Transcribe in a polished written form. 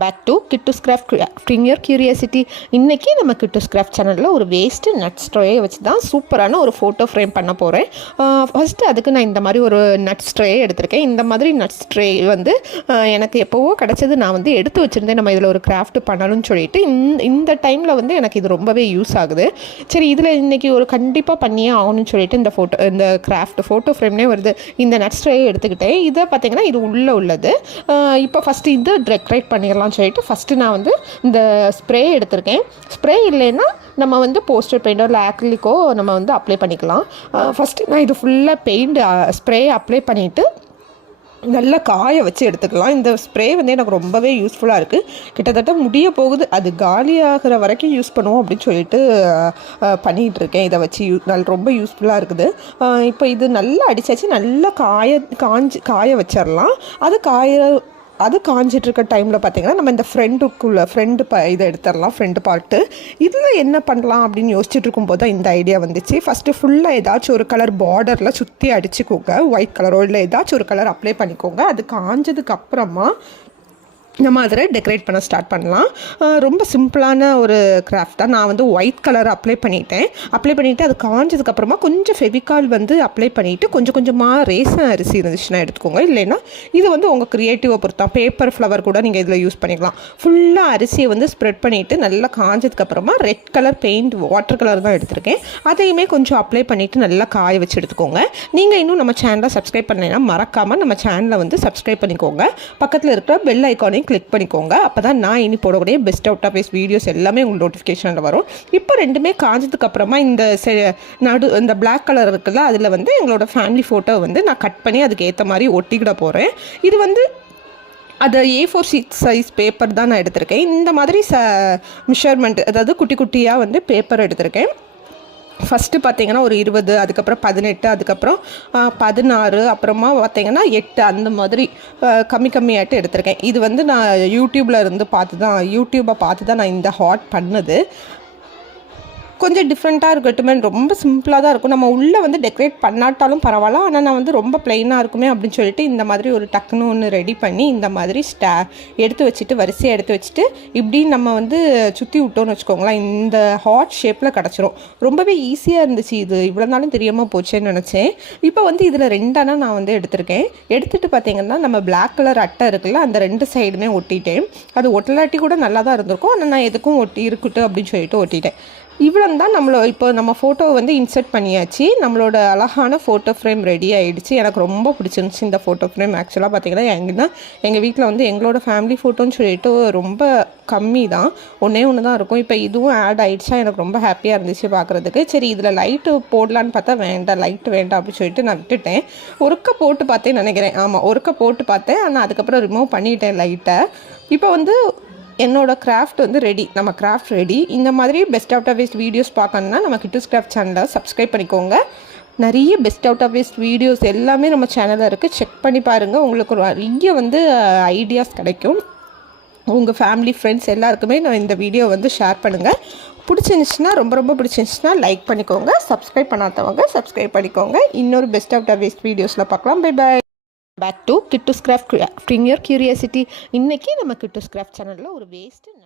Back to Kittoos craft bring your curiosity. இன்றைக்கி நம்ம Kittu's craft சேனலில் ஒரு வேஸ்ட்டு நட்ஸ் ட்ரேயை வச்சு தான் சூப்பரான ஒரு ஃபோட்டோ ஃப்ரேம் பண்ண போகிறேன். ஃபஸ்ட்டு அதுக்கு நான் இந்த மாதிரி ஒரு நட்ஸ் ட்ரேயை எடுத்திருக்கேன். இந்த மாதிரி நட்ஸ் ட்ரே வந்து எனக்கு எப்போவோ கிடச்சது. நான் வந்து எடுத்து வச்சுருந்தேன் நம்ம இதில் ஒரு கிராஃப்ட் பண்ணணும்னு சொல்லிட்டு. இந்த டைமில் வந்து எனக்கு இது ரொம்பவே யூஸ் ஆகுது. சரி, இதில் இன்றைக்கி ஒரு கண்டிப்பாக பண்ணியே ஆகணும்னு சொல்லிட்டு இந்த ஃபோட்டோ ஃப்ரேம்னே வருது. இந்த நட்ஸ் ட்ரேயை எடுத்துக்கிட்டேன். இதை பார்த்திங்கன்னா இது உள்ளது. இப்போ ஃபஸ்ட்டு இது டெக்கரேட் பண்ணிடலாம் சொல்லிட்டு ஃபஸ்ட்டு நான் வந்து இந்த ஸ்ப்ரே எடுத்திருக்கேன். ஸ்ப்ரே இல்லைன்னா நம்ம வந்து போஸ்டர் பெயிண்டோ இல்லை ஆக்ரிலிக்கோ நம்ம வந்து அப்ளை பண்ணிக்கலாம். ஃபஸ்ட்டு நான் இது ஃபுல்லாக ஸ்ப்ரே அப்ளை பண்ணிவிட்டு நல்லா காய வச்சு எடுத்துக்கலாம். இந்த ஸ்ப்ரே வந்து எனக்கு ரொம்பவே யூஸ்ஃபுல்லாக இருக்குது. கிட்டத்தட்ட முடிய போகுது, அது காலியாகிற வரைக்கும் யூஸ் பண்ணுவோம் அப்படின்னு சொல்லிட்டு பண்ணிகிட்ருக்கேன். இதை வச்சு ரொம்ப யூஸ்ஃபுல்லாக இருக்குது. இப்போ இது நல்லா அடித்தாச்சு, நல்லா காய வச்சிடலாம். அது காஞ்சிட்ருக்க டைமில் பார்த்திங்கன்னா நம்ம இந்த இதை எடுத்துடலாம். ஃப்ரண்ட் பார்ட்டு இதில் என்ன பண்ணலாம் அப்படின்னு யோசிச்சுட்டு இருக்கும்போது தான் இந்த ஐடியா வந்துச்சு. ஃபஸ்ட்டு ஃபுல்லாக ஏதாச்சும் ஒரு கலர் பார்டரில் சுற்றி அடிச்சுக்கோங்க. ஒயிட் கலரோ இல்லை ஏதாச்சும் ஒரு கலர் அப்ளை பண்ணிக்கோங்க. அது காஞ்சதுக்கு அப்புறமா நம்ம அதில் டெக்கரேட் பண்ண ஸ்டார்ட் பண்ணலாம். ரொம்ப சிம்பிளான ஒரு கிராஃப்ட் தான். நான் வந்து ஒயிட் கலர் அப்ளை பண்ணிவிட்டு அது காஞ்சதுக்கப்புறமா கொஞ்சம் ஃபெவிகால் வந்து அப்ளை பண்ணிவிட்டு கொஞ்சமாக ரேசன் அரிசி இருந்துச்சுன்னா எடுத்துக்கோங்க. இல்லைன்னா இது வந்து உங்கள் க்ரியேட்டிவை பொறுத்தான். பேப்பர் ஃப்ளவர் கூட நீங்கள் இதில் யூஸ் பண்ணிக்கலாம். ஃபுல்லாக அரிசியை வந்து ஸ்ப்ரெட் பண்ணிவிட்டு நல்லா காஞ்சதுக்கப்புறமா red colour paint, water colour தான் எடுத்திருக்கேன். அதையுமே கொஞ்சம் அப்ளை பண்ணிவிட்டு நல்லா காய வச்சு எடுத்துக்கோங்க. நீங்கள் இன்னும் நம்ம சேனலை சப்ஸ்கிரைப் பண்ணலைன்னா மறக்காமல் நம்ம சேனலை வந்து சப்ஸ்கிரைப் பண்ணிக்கோங்க. பக்கத்தில் இருக்கிற பெல் ஐக்கானை கிளிக் பண்ணிக்கோங்க. அப்போ தான் நான் இனி போடக்கூடிய best out of waste videos எல்லாமே உங்களுக்கு நோட்டிஃபிகேஷனில் வரும். இப்போ ரெண்டுமே காஞ்சதுக்கு அப்புறமா இந்த பிளாக் கலர் இருக்குல்ல, அதில் வந்து எங்களோட ஃபேமிலி ஃபோட்டோ வந்து நான் கட் பண்ணி அதுக்கு ஏற்ற மாதிரி ஒட்டிக்கிட போகிறேன். இது வந்து அது A4 ஷீட் சைஸ் பேப்பர் தான் நான் எடுத்திருக்கேன். இந்த மாதிரி மெஷர்மெண்ட், அதாவது குட்டி குட்டியாக வந்து பேப்பர் எடுத்திருக்கேன். ஃபஸ்ட்டு பார்த்திங்கன்னா ஒரு 20, அதுக்கப்புறம் 18, அதுக்கப்புறம் 16, அப்புறமா பார்த்திங்கன்னா 8, அந்த மாதிரி கம்மியாகிட்டு எடுத்திருக்கேன். இது வந்து நான் யூடியூப்பை பார்த்து தான் நான் இந்த ஹார்ட் பண்ணது. கொஞ்சம் டிஃப்ரெண்ட்டாக இருக்கட்டுமே, ரொம்ப சிம்பிளாக தான் இருக்கும். நம்ம உள்ளே வந்து டெக்கரேட் பண்ணாட்டாலும் பரவாயில்ல, ஆனால் நான் வந்து ரொம்ப ப்ளைனாக இருக்குமே அப்படின்னு சொல்லிட்டு இந்த மாதிரி ஒரு டக்குன்னு ஒன்று ரெடி பண்ணி இந்த மாதிரி வரிசையாக எடுத்து வச்சுட்டு இப்படி நம்ம வந்து சுற்றி விட்டோன்னு வச்சுக்கோங்களேன், இந்த ஹார்ட் ஷேப்பில் கிடச்சிரும். ரொம்பவே ஈஸியாக இருந்துச்சு. இது இவ்வளோ நாளும் தெரியாமல் போச்சேன்னு நினச்சேன். இப்போ வந்து இதில் 2 நான் வந்து எடுத்துகிட்டு பார்த்திங்கன்னா நம்ம பிளாக் கலர் அட்டை இருக்குல்ல, அந்த 2 சைடுமே ஒட்டிட்டேன். அது ஒட்டலாட்டி கூட நல்லா தான் இருந்திருக்கும், ஆனால் நான் எதுக்கும் இருக்கட்டும் அப்படின்னு சொல்லிட்டு ஒட்டிட்டேன். இவ்வளோ தான் இப்போ நம்ம ஃபோட்டோவை வந்து இன்சர்ட் பண்ணியாச்சு. நம்மளோட அழகான ஃபோட்டோ ஃப்ரேம் ரெடி ஆகிடுச்சு. எனக்கு ரொம்ப பிடிச்சிருந்துச்சி இந்த ஃபோட்டோ ஃப்ரேம். ஆக்சுவலாக பார்த்திங்கன்னா எங்கள் வீட்டில் வந்து எங்களோட ஃபேமிலி ஃபோட்டோன்னு சொல்லிட்டு ரொம்ப கம்மி தான், ஒன்று தான் இருக்கும். இப்போ இதுவும் ஆட் ஆகிடுச்சா, எனக்கு ரொம்ப ஹாப்பியாக இருந்துச்சு பார்க்குறதுக்கு. சரி, இதில் லைட்டு போடலான்னு பார்த்தா லைட்டு வேண்டாம் அப்படின்னு சொல்லிட்டு நான் விட்டுட்டேன். ஒருக்க போட்டு பார்த்தேன்னு நினைக்கிறேன். ஆமாம், ஒருக்க போட்டு பார்த்தேன், ஆனால் அதுக்கப்புறம் ரிமூவ் பண்ணிட்டேன் லைட்டை. இப்போ வந்து என்னோடய கிராஃப்ட் வந்து ரெடி. நம்ம கிராஃப்ட் ரெடி. இந்த மாதிரி best out of waste videos பார்க்கணுன்னா நம்ம கிட்டூஸ் கிராஃப்ட் சேனலை சப்ஸ்கிரைப் பண்ணிக்கோங்க. நிறைய best out of waste videos எல்லாமே நம்ம சேனலில் இருக்குது. செக் பண்ணி பாருங்கள். உங்களுக்கு நிறைய வந்து ஐடியாஸ் கிடைக்கும். உங்கள் ஃபேமிலி ஃப்ரெண்ட்ஸ் எல்லாருக்குமே நான் இந்த வீடியோ வந்து ஷேர் பண்ணுங்கள். பிடிச்சிருந்துச்சுன்னா, ரொம்ப பிடிச்சிருந்துச்சுன்னா லைக் பண்ணிக்கோங்க. சப்ஸ்கிரைப் பண்ணாதவங்க சப்ஸ்கிரைப் பண்ணிக்கோங்க. இன்னொரு பெஸ்ட் அவுட் ஆஃப் வேஸ்ட் வீடியோஸில் பார்க்கலாம். Bye bye. Back to Kittoos craft bring your curiosity. இன்றைக்கி நம்ம கிட்டூஸ் கிராஃப்ட் சேனலில் ஒரு வேஸ்ட்டு